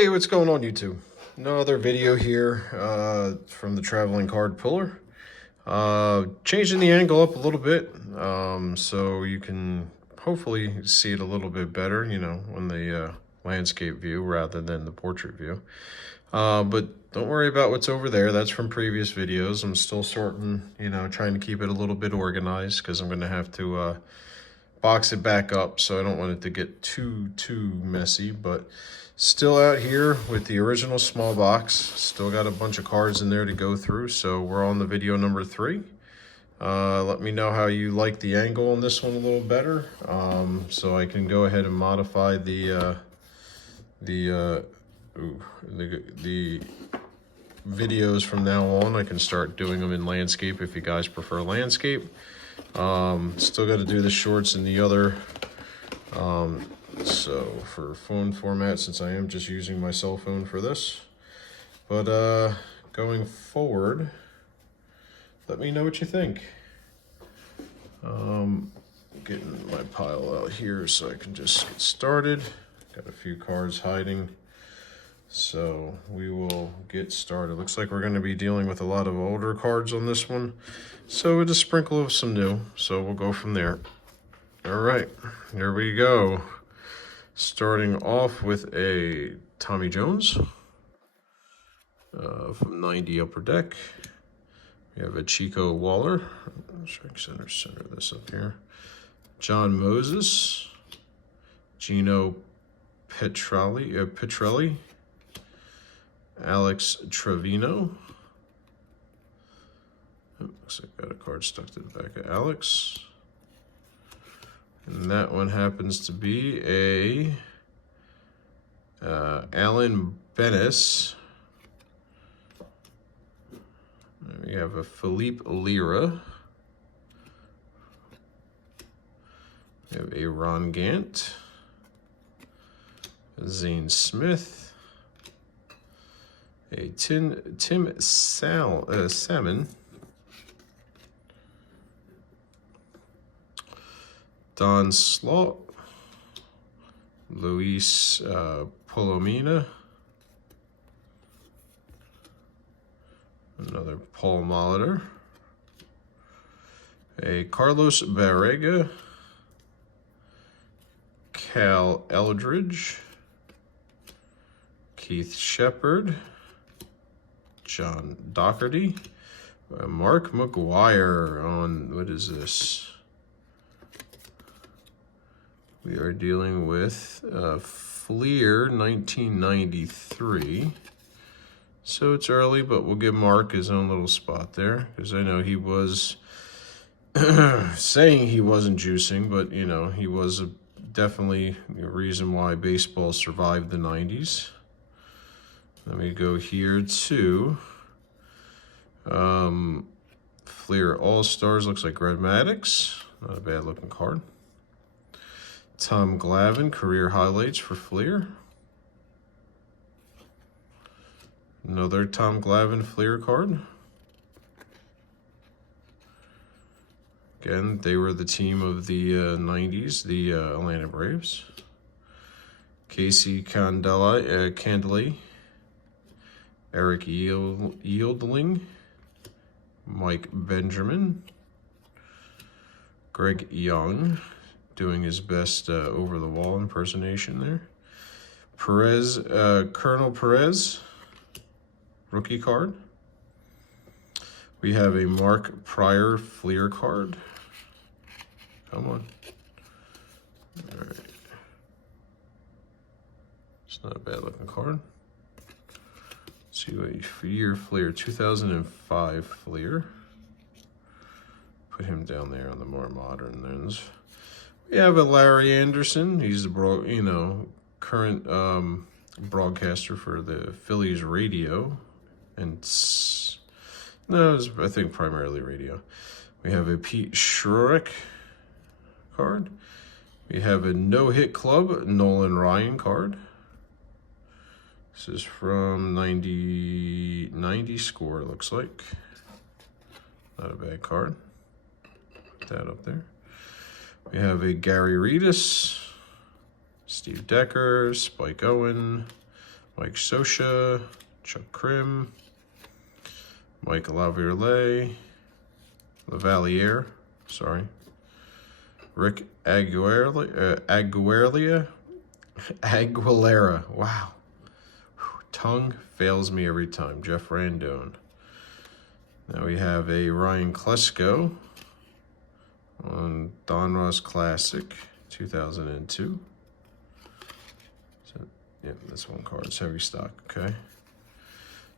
Hey, what's going on, YouTube? Another video here from the traveling card puller. Changing the angle up a little bit so you can hopefully see it a little bit better, you know, on the landscape view rather than the portrait view. But don't worry about what's over there. That's from previous videos. I'm still sorting, you know, trying to keep it a little bit organized because I'm going to have to box it back up, so I don't want it to get too messy. But still out here with the original small box. Still got a bunch of cards in there to go through, so we're on the video number 3. Let me know how you like the angle on this one a little better, so I can go ahead and modify the videos from now on. I can start doing them in landscape if you guys prefer landscape. Still got to do the shorts and the other. So for phone format, since I am just using my cell phone for this, but going forward, let me know what you think. Getting my pile out here so I can just get started. Got a few cards hiding, so we will get started. Looks like we're going to be dealing with a lot of older cards on this one, so with a sprinkle of some new, so we'll go from there. All right, here we go. Starting off with a Tommy Jones from 90 Upper Deck. We have a Chico Waller. Center this up here. John Moses. Gino Petrelli. Alex Trevino. Looks like I got a card stuck to the back of Alex. And that one happens to be a Alan Bennis. We have a Philippe Lira. We have a Ron Gant. Zane Smith. A Tim Salmon. Don Slot. Luis Polomina. Another Paul Molitor. A Carlos Barrega. Cal Eldridge. Keith Shepard. John Doherty. Mark McGuire on, what is this? We are dealing with Fleer 1993. So it's early, but we'll give Mark his own little spot there, because I know he was saying he wasn't juicing, but, you know, he was definitely a reason why baseball survived the 90s. Let me go here to Fleer All-Stars. Looks like Red Maddox. Not a bad looking card. Tom Glavine, career highlights for Fleer. Another Tom Glavine Fleer card. Again, they were the team of the 90s, the Atlanta Braves. Casey Candaly, Eric Yieldling, Mike Benjamin, Greg Young, doing his best over-the-wall impersonation there. Perez, Colonel Perez, rookie card. We have a Mark Pryor Fleer card. Come on. All right. It's not a bad looking card. Let's see what year Fleer, 2005 Fleer. Put him down there on the more modern ones. We have a Larry Anderson. He's the current broadcaster for the Phillies radio, and no, it was, I think, primarily radio. We have a Pete Schroek card. We have a No Hit Club Nolan Ryan card. This is from 90 score, it looks like. Not a bad card. Put that up there. We have a Gary Redus, Steve Decker, Spike Owen, Mike Scioscia, Chuck Krim, Mike Lavalier, Rick Aguilera. Wow. Tongue fails me every time. Jeff Randone. Now we have a Ryan Klesko on Donruss Classic 2002. So, yeah, this one card is heavy stock. Okay.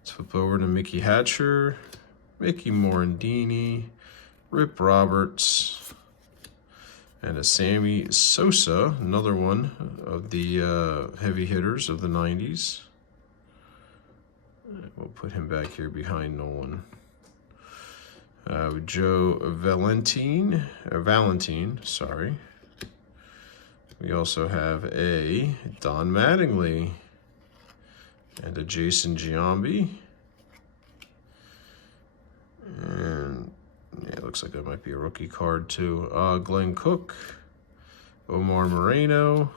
Let's flip over to Mickey Hatcher, Mickey Morandini, Rip Roberts, and a Sammy Sosa, another one of the heavy hitters of the 90s. We'll put him back here behind Nolan. Joe Valentine, sorry. We also have a Don Mattingly and a Jason Giambi. And yeah, it looks like that might be a rookie card too. Glenn Cook, Omar Moreno,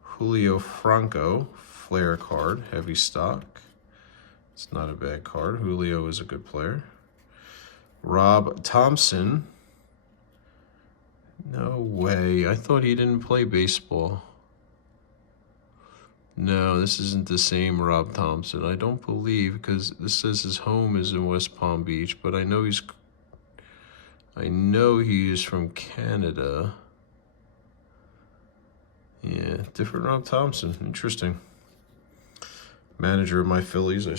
Julio Franco, Flair card, heavy stock. It's not a bad card. Julio is a good player. Rob Thompson. No way. I thought he didn't play baseball. No, this isn't the same Rob Thompson. I don't believe, because this says his home is in West Palm Beach, but I know he is from Canada. Yeah, different Rob Thompson. Interesting. Manager of my Phillies. I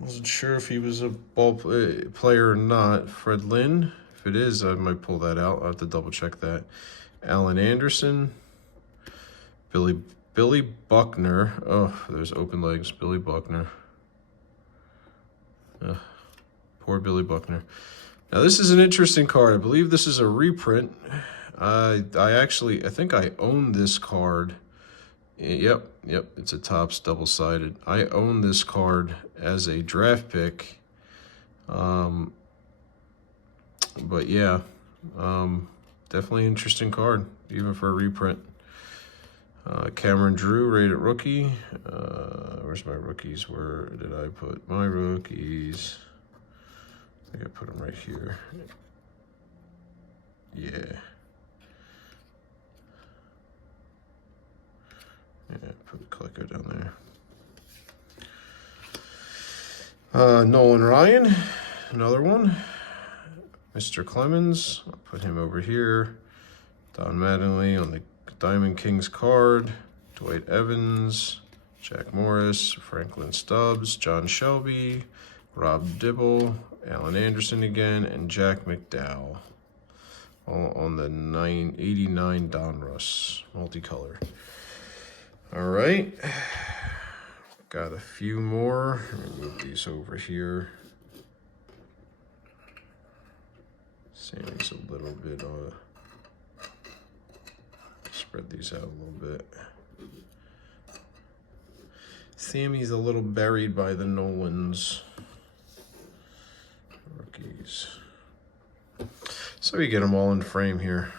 wasn't sure if he was a ball player or not. Fred Lynn. If it is, I might pull that out. I'll have to double check that. Alan Anderson. Billy Buckner. Oh, there's open legs. Billy Buckner. Poor Billy Buckner. Now, this is an interesting card. I believe this is a reprint. I think I own this card. Yep, it's a Topps double-sided. I own this card as a draft pick. But yeah, definitely interesting card, even for a reprint. Cameron Drew, rated rookie. Where's my rookies? Where did I put my rookies? I think I put them right here. Yeah. Yeah, put the clicker down there. Nolan Ryan, another one. Mr. Clemens, I'll put him over here. Don Mattingly on the Diamond Kings card. Dwight Evans, Jack Morris, Franklin Stubbs, John Shelby, Rob Dibble, Alan Anderson again, and Jack McDowell. All on the 989 Donruss multicolor. All right, got a few more. Let me move these over here. Sammy's a little bit, spread these out a little bit. Sammy's a little buried by the Nolans. Rookies. So we get them all in frame here.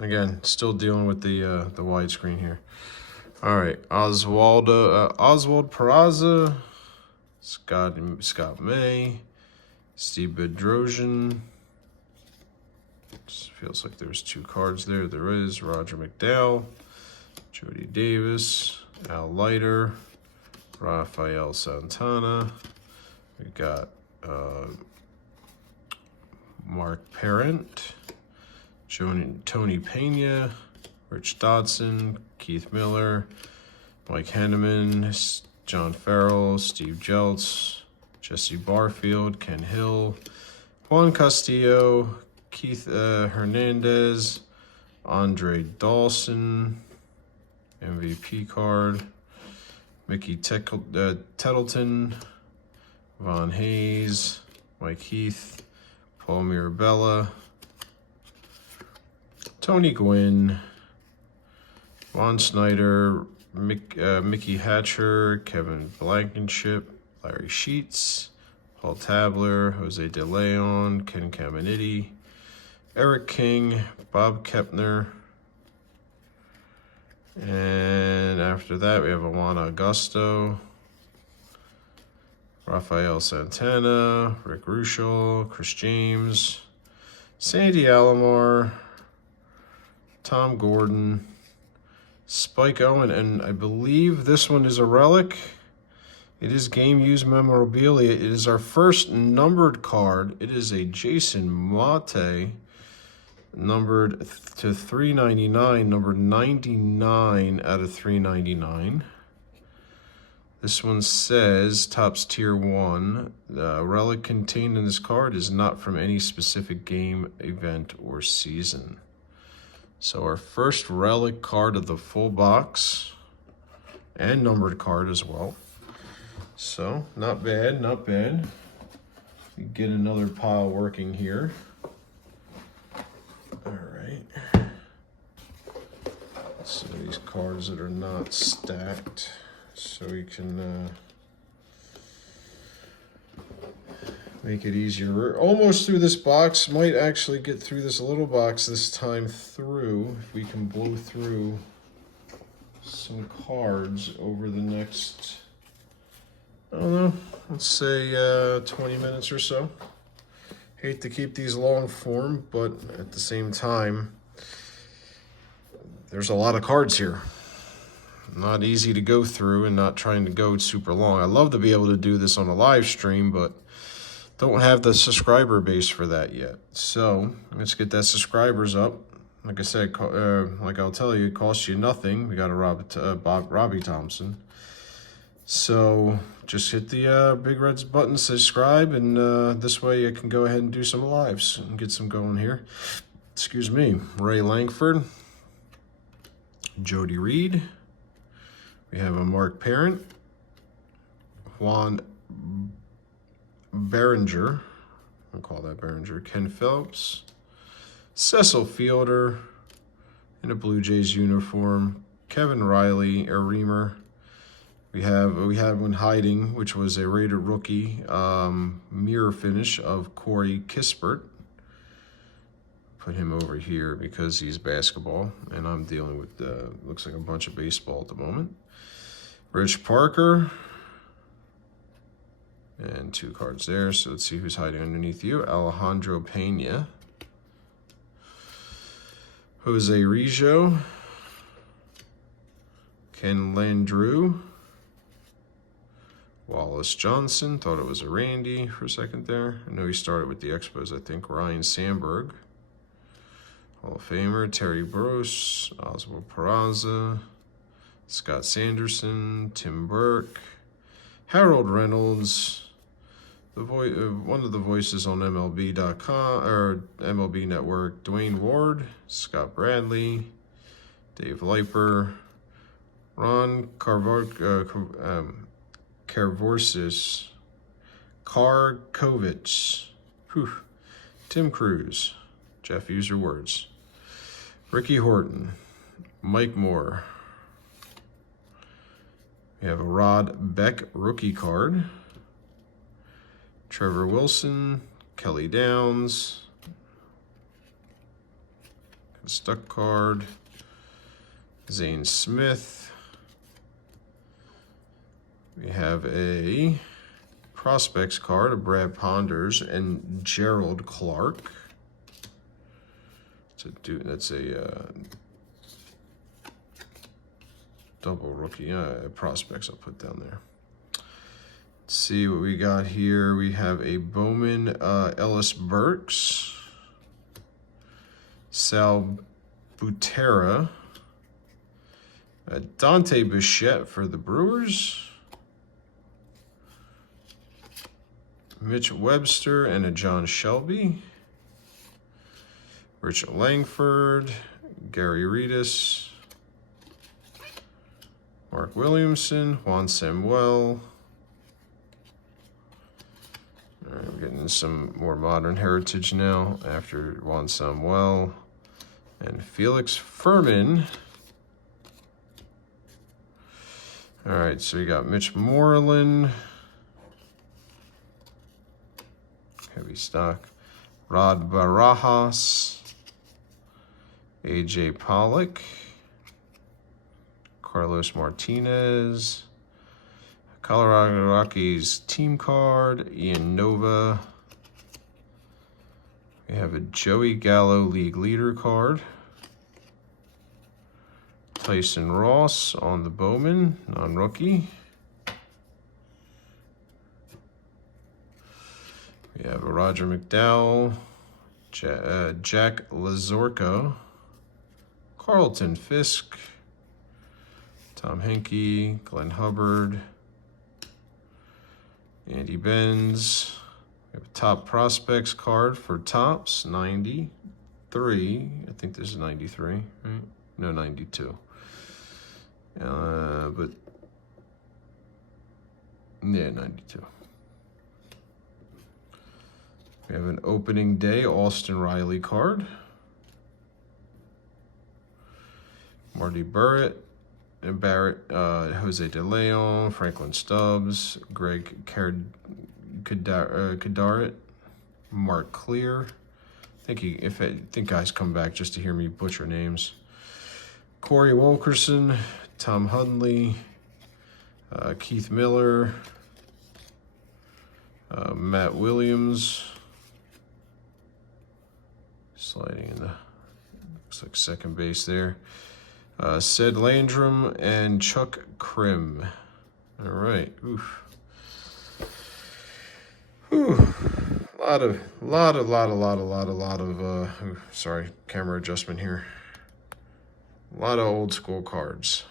Again, still dealing with the widescreen here. All right, Oswald Peraza, Scott May, Steve Bedrosian. Feels like there's two cards there. There is Roger McDowell, Jody Davis, Al Leiter, Rafael Santana. We got Mark Parent, Tony Pena, Rich Dodson, Keith Miller, Mike Henneman, John Farrell, Steve Jeltz, Jesse Barfield, Ken Hill, Juan Castillo, Keith Hernandez, Andre Dawson, MVP card, Mickey Tettleton, Von Hayes, Mike Heath, Paul Mirabella, Tony Gwynn, Ron Snyder, Mickey Hatcher, Kevin Blankenship, Larry Sheets, Paul Tabler, Jose De Leon, Ken Caminiti, Eric King, Bob Kepner, and after that we have Juan Augusto, Rafael Santana, Rick Ruschel, Chris James, Sandy Alomar, Tom Gordon, Spike Owen, and I believe this one is a relic. It is game used memorabilia. It is our first numbered card. It is a Jason Mate, numbered to 399, numbered 99 out of 399. This one says Topps Tier 1. The relic contained in this card is not from any specific game, event, or season. So our first relic card of the full box, and numbered card as well. So not bad, not bad. We get another pile working here. All right. So these cards that are not stacked, so we can make it easier. We're almost through this box. Might actually get through this little box this time through, if we can blow through some cards over the next, I don't know, let's say 20 minutes or so. Hate to keep these long form, but at the same time, there's a lot of cards here. Not easy to go through and not trying to go super long. I love to be able to do this on a live stream, but don't have the subscriber base for that yet. So let's get that subscribers up. Like I said, like I'll tell you, it costs you nothing. We got a Robbie Thompson. So just hit the big red button, subscribe, and this way I can go ahead and do some lives and get some going here. Excuse me. Ray Langford, Jody Reed. We have a Mark Parent, Juan Behringer, I'll call that Behringer, Ken Phelps, Cecil Fielder in a Blue Jays uniform, Kevin Riley, a Reamer. We have one hiding, which was a rated rookie mirror finish of Corey Kispert. Put him over here because he's basketball, and I'm dealing with looks like a bunch of baseball at the moment. Rich Parker, and 2 cards there. So let's see who's hiding underneath you. Alejandro Pena, Jose Rijo, Ken Landrew, Wallace Johnson. Thought it was a Randy for a second there. I know he started with the Expos, I think. Ryan Sandberg, Hall of Famer. Terry Burrows, Oswald Peraza, Scott Sanderson, Tim Burke, Harold Reynolds, one of the voices on MLB.com or MLB Network, Dwayne Ward, Scott Bradley, Dave Leiper, Ron Karvorsis, Karkovich, Tim Cruz, Jeff User Words, Ricky Horton, Mike Moore. We have a Rod Beck rookie card, Trevor Wilson, Kelly Downs, stuck card, Zane Smith. We have a prospects card of Brad Ponders and Gerald Clark. That's a double rookie prospects I'll put down there. Let's see what we got here. We have a Bowman Ellis Burks, Sal Butera, Dante Bichette for the Brewers, Mitch Webster, and a John Shelby, Richard Langford, Gary Redus, Mark Williamson, Juan Samuel. All right, we're getting some more modern heritage now after Juan Samuel and Felix Furman. All right, so we got Mitch Moreland, heavy stock, Rod Barajas, AJ Pollock, Carlos Martinez, Colorado Rockies team card, Ian Nova. We have a Joey Gallo league leader card. Tyson Ross on the Bowman, non-rookie. We have a Roger McDowell, Jack Lazorko, Carlton Fisk, Tom Henke, Glenn Hubbard, Andy Benz. We have a top prospects card for Topps, 93. I think this is 93, right? No, 92. But yeah, 92. We have an opening day Austin Riley card. Marty Barrett, Jose De Leon, Franklin Stubbs, Greg Kadaret, Mark Clear. I think guys come back just to hear me butcher names. Corey Wilkerson, Tom Hundley, Keith Miller, Matt Williams, sliding in the, looks like second base there. Sid Landrum and Chuck Krim. All right, oof. Whew. Sorry, camera adjustment here. A lot of old school cards.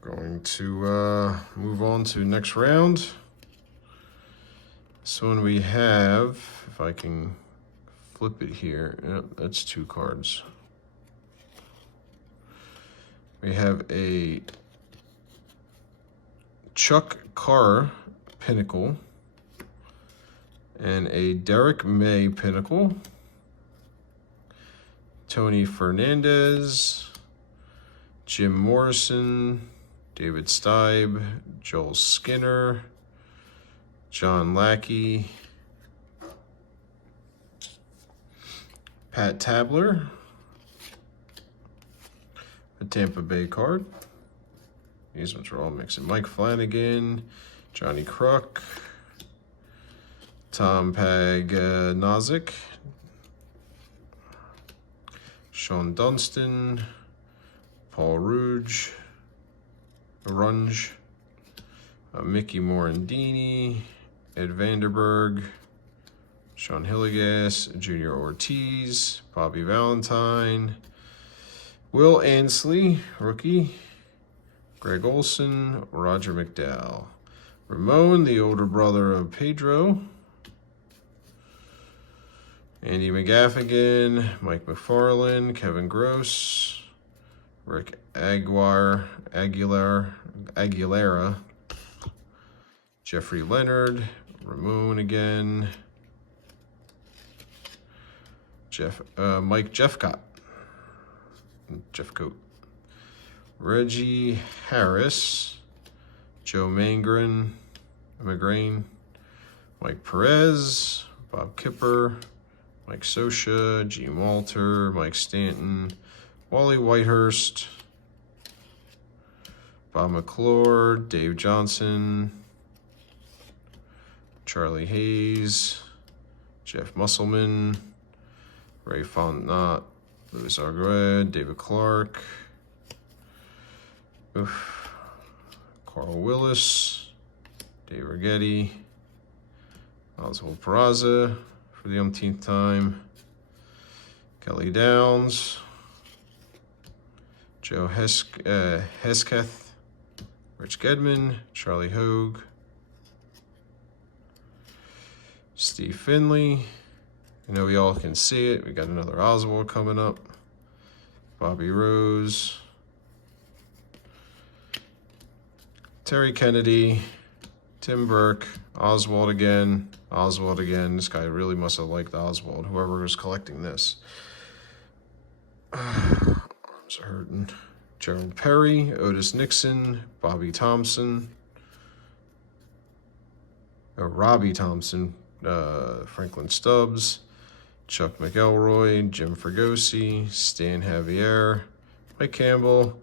Going to move on to next round. This one we have, if I can flip it here, yep, that's 2 cards. We have a Chuck Carr Pinnacle and a Derek May Pinnacle. Tony Fernandez, Jim Morrison, David Stieb, Joel Skinner, John Lackey, Pat Tabler, a Tampa Bay card. These ones are all mixing. Mike Flanagan, Johnny Kruk, Tom Pagnozik, Sean Dunston, Paul Runge, Mickey Morandini, Ed Vanderberg, Sean Hilligas, Junior Ortiz, Bobby Valentine, Will Ansley, rookie, Greg Olson, Roger McDowell, Ramon, the older brother of Pedro, Andy McGaffigan, Mike McFarland, Kevin Gross, Rick Aguilera, Jeffrey Leonard, Ramon again, Mike Jeffcoat, Reggie Harris, Joe Magrain, Mike Perez, Bob Kipper, Mike Sosha, Gene Walter, Mike Stanton, Wally Whitehurst, Bob McClure, Dave Johnson, Charlie Hayes, Jeff Musselman, Ray Fontenot, Louis Arguez, David Clark, Carl Willis, Dave Righetti, Oswald Peraza for the umpteenth time, Kelly Downs, Joe Hesketh, Rich Gedman, Charlie Hogue, Steve Finley. I know we all can see it. We got another Oswald coming up. Bobby Rose, Terry Kennedy, Tim Burke, Oswald again. This guy really must have liked Oswald, whoever was collecting this. Arms are hurting. Gerald Perry, Otis Nixon, Robbie Thompson, Franklin Stubbs, Chuck McElroy, Jim Fregosi, Stan Javier, Mike Campbell,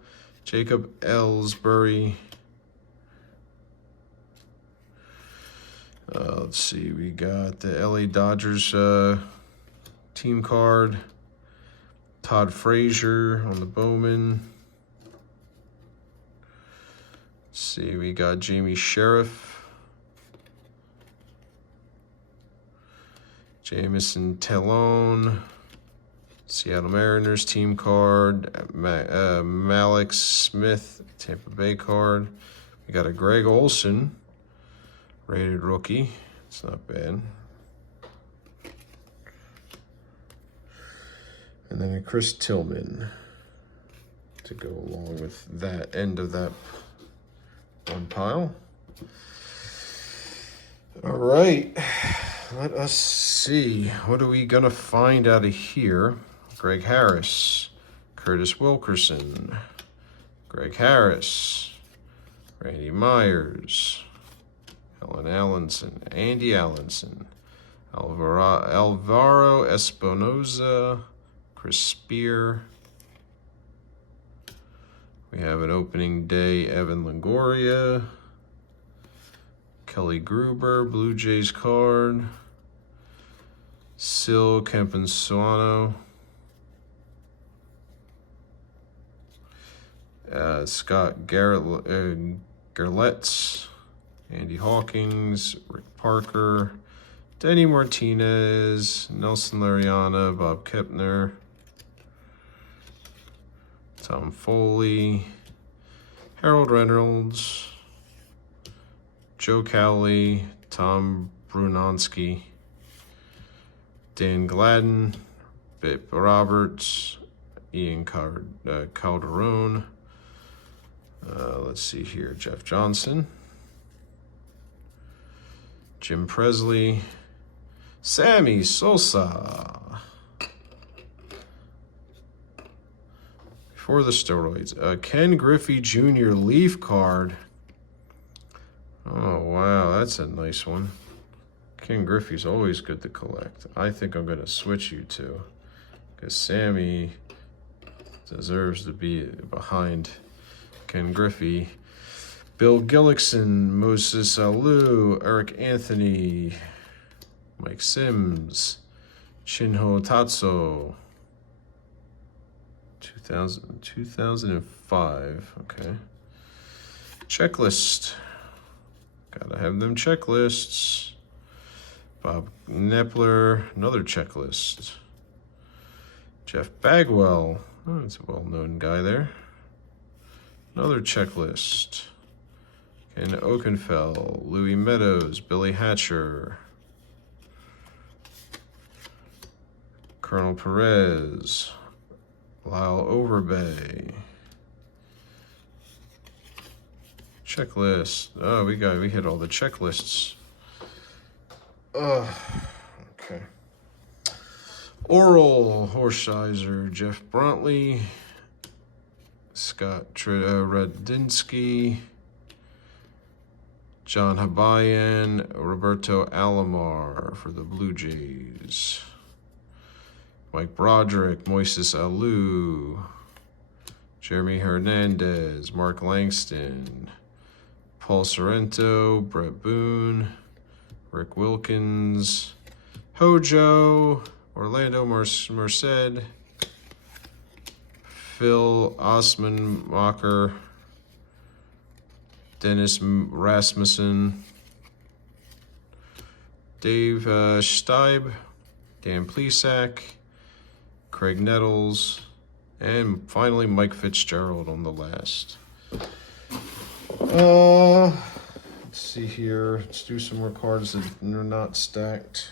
Jacob Ellsbury. Let's see, we got the LA Dodgers team card. Todd Frazier on the Bowman. Let's see, we got Jamie Sheriff. Jamison Talon. Seattle Mariners team card. Malik Smith, Tampa Bay card. We got a Greg Olson, rated rookie. It's not bad. And then a Chris Tillman to go along with that end of that one pile. All right, let us see. What are we gonna find out of here? Greg Harris, Curtis Wilkerson, Greg Harris, Randy Myers, Helen Allenson, Andy Allenson, Alvaro Espinoza, Chris Spear. We have an opening day Evan Longoria, Kelly Gruber, Blue Jays card, Sil Campusano, Scott Gerletz, Andy Hawkins, Rick Parker, Denny Martinez, Nelson Lariana, Bob Kepner, Tom Foley, Harold Reynolds, Joe Cowley, Tom Brunonsky, Dan Gladden, Bip Roberts, Ian Calderon. Let's see here, Jeff Johnson, Jim Presley, Sammy Sosa. Before the steroids, Ken Griffey Jr. Leaf card. Oh, wow, that's a nice one. Ken Griffey's always good to collect. I think I'm going to switch you two, because Sammy deserves to be behind Ken Griffey. Bill Gillickson, Moses Alou, Eric Anthony, Mike Sims, Shinho Tatsu. 2005, okay. Checklist. Gotta have them checklists. Bob Knepler, another checklist. Jeff Bagwell, oh, that's a well-known guy there. Another checklist. Ken Okenfell, Louis Meadows, Billy Hatcher, Colonel Perez, Lyle Overbay. Checklist. Oh, we hit all the checklists. Okay. Oral Horsheiser, Jeff Brontley, Scott Radinsky, John Habayan, Roberto Alomar for the Blue Jays. Mike Broderick, Moises Alou, Jeremy Hernandez, Mark Langston, Paul Sorrento, Brett Boone, Rick Wilkins, Hojo, Orlando Merced, Phil Osmanmacher, Dennis Rasmussen, Dave Steib, Dan Plesac, Craig Nettles, and finally Mike Fitzgerald on the last. Let's see here. Let's do some more cards that are not stacked.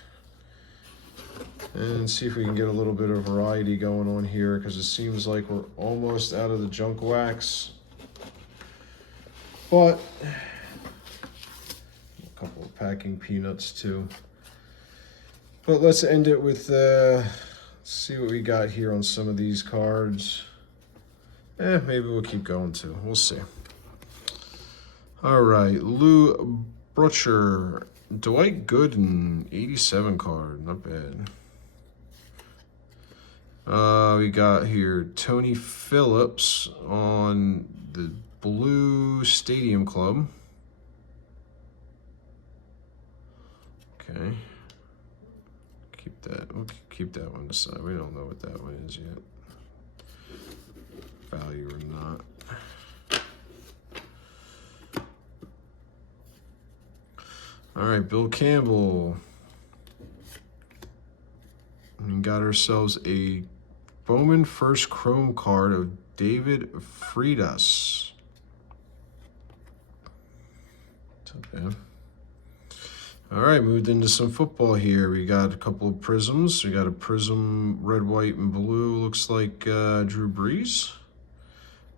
And see if we can get a little bit of variety going on here, because it seems like we're almost out of the junk wax. But a couple of packing peanuts too. But let's end it with see what we got here on some of these cards. Maybe we'll keep going too. We'll see. All right, Lou Butcher, Dwight Gooden, 87 card, not bad. We got here Tony Phillips on the Blue Stadium Club. Okay. Keep that. We'll keep that one aside. We don't know what that one is yet. Value or not. All right, Bill Campbell. We got ourselves a Bowman First Chrome card of David Freitas. What's up, man? All right, moved into some football here. We got a couple of prisms. We got a prism, red, white, and blue. Looks like Drew Brees.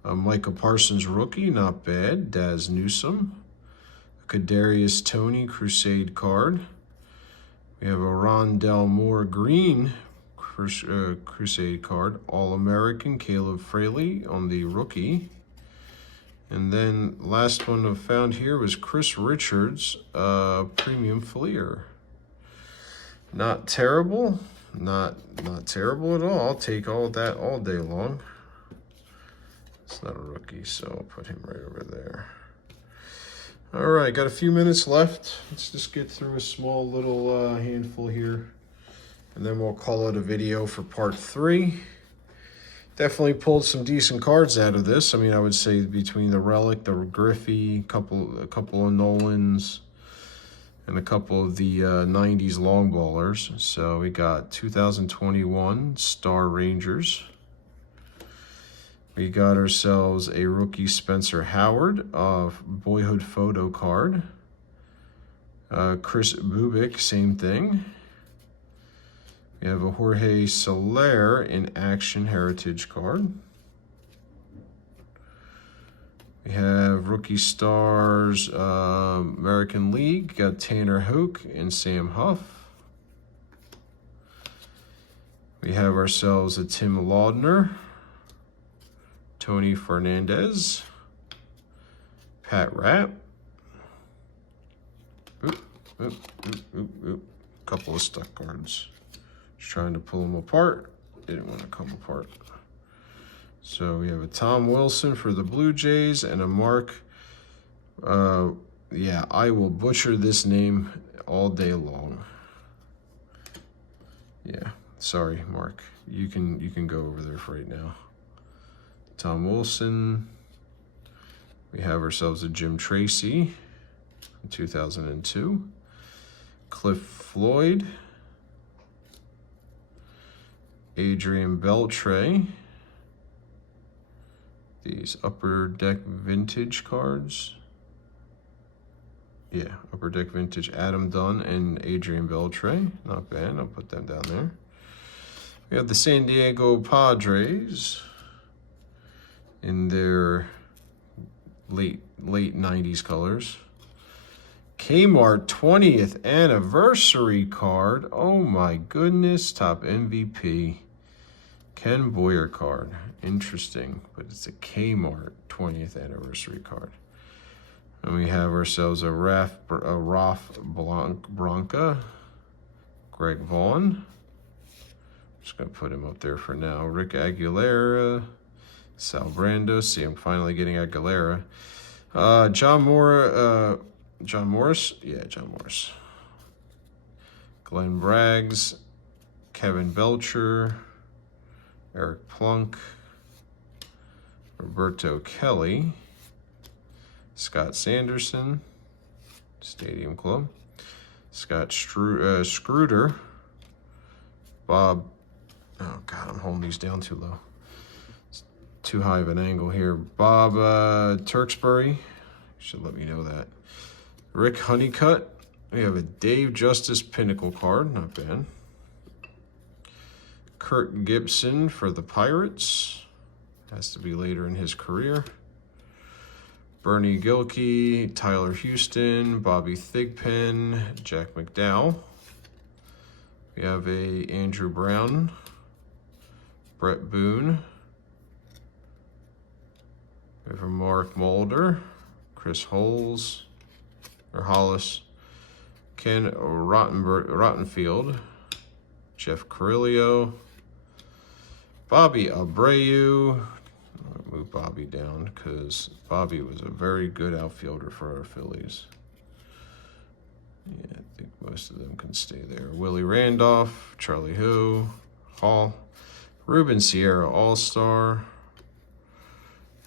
Micah Parsons rookie, not bad. Daz Newsome. Kadarius Toney Crusade card. We have a Rondell Moore green Crusade card. All-American Caleb Fraley on the rookie. And then last one I found here was Chris Richards premium Fleer. Not terrible. Not terrible at all. I'll take all that all day long. It's not a rookie, so I'll put him right over there. All right, got a few minutes left. Let's just get through a small little handful here, and then we'll call it a video for part 3. Definitely pulled some decent cards out of this. I mean, I would say between the Relic, the Griffey, a couple of Nolans, and a couple of the 90s long ballers. So we got 2021 Star Rangers. We got ourselves a rookie Spencer Howard of Boyhood Photo card. Chris Bubik, same thing. We have a Jorge Soler in Action Heritage card. We have Rookie Stars American League. Got Tanner Hoke and Sam Huff. We have ourselves a Tim Laudner. Tony Fernandez, Pat Rapp, couple of stuck cards. Just trying to pull them apart, didn't want to come apart. So we have a Tom Wilson for the Blue Jays and a Mark, yeah, I will butcher this name all day long. Yeah, sorry, Mark, you can go over there for right now. Tom Wilson. We have ourselves a Jim Tracy in 2002. Cliff Floyd. Adrian Beltre. These Upper Deck Vintage cards. Yeah, Upper Deck Vintage Adam Dunn and Adrian Beltre. Not bad, I'll put them down there. We have the San Diego Padres in their late 90s colors. Kmart 20th anniversary card. Oh my goodness, top MVP. Ken Boyer card. Interesting, but it's a Kmart 20th anniversary card. And we have ourselves a Raf Branca, Greg Vaughn. Just gonna put him up there for now. Rick Aguilera, Sal Brando. See, I'm finally getting Aguilera. John Morris. Yeah, John Morris. Glenn Braggs. Kevin Belcher. Eric Plunk. Roberto Kelly. Scott Sanderson. Stadium Club. Scott Scruder. Bob. Oh, God, I'm holding these down too low. Too high of an angle here. Bob Turksbury, should let me know that. Rick Honeycutt. We have a Dave Justice Pinnacle card, not bad. Kurt Gibson for the Pirates. Has to be later in his career. Bernie Gilkey, Tyler Houston, Bobby Thigpen, Jack McDowell. We have a Andrew Brown, Brett Boone. We have a Mark Mulder, Chris Hollis, Ken Rottenfield, Jeff Carrillo, Bobby Abreu. I'll move Bobby down because Bobby was a very good outfielder for our Phillies. Yeah, I think most of them can stay there. Willie Randolph, Charlie Hu, Hall, Ruben Sierra, All-Star,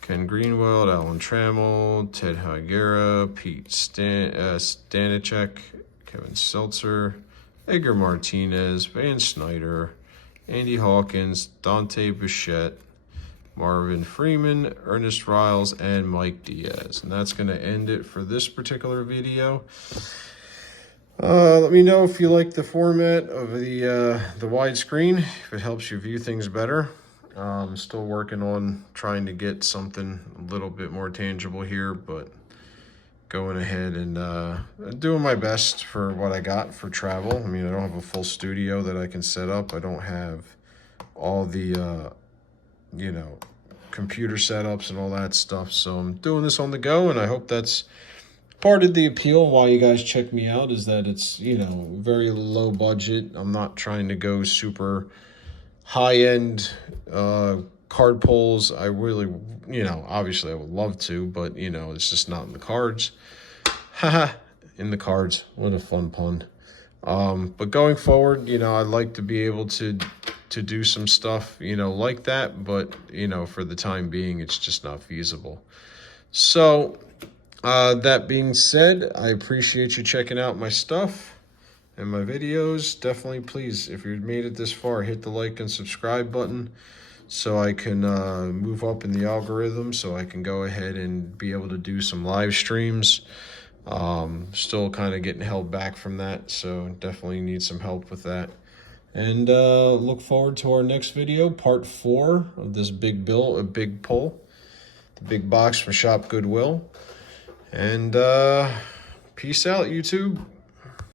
Ken Greenwald, Alan Trammell, Ted Higuera, Pete Stanachek, Kevin Seltzer, Edgar Martinez, Van Snyder, Andy Hawkins, Dante Bichette, Marvin Freeman, Ernest Riles, and Mike Diaz. And that's going to end it for this particular video. Let me know if you like the format of the widescreen, if it helps you view things better. I'm still working on trying to get something a little bit more tangible here, but going ahead and doing my best for what I got for travel. I mean, I don't have a full studio that I can set up. I don't have all the, you know, computer setups and all that stuff. So I'm doing this on the go, and I hope that's part of the appeal why you guys check me out, is that it's, you know, very low budget. I'm not trying to go super high-end card pulls. I really, you know, obviously I would love to, but, you know, it's just not in the cards. Haha, in the cards. What a fun pun. But going forward, you know, I'd like to be able to do some stuff, you know, like that, but, you know, for the time being, it's just not feasible. So, that being said, I appreciate you checking out my stuff and my videos. Definitely, please, if you've made it this far, hit the like and subscribe button so I can move up in the algorithm, so I can go ahead and be able to do some live streams. Still kind of getting held back from that, so definitely need some help with that. And look forward to our next video, part 4 of this big pull, the big box from Shop Goodwill. And peace out, YouTube.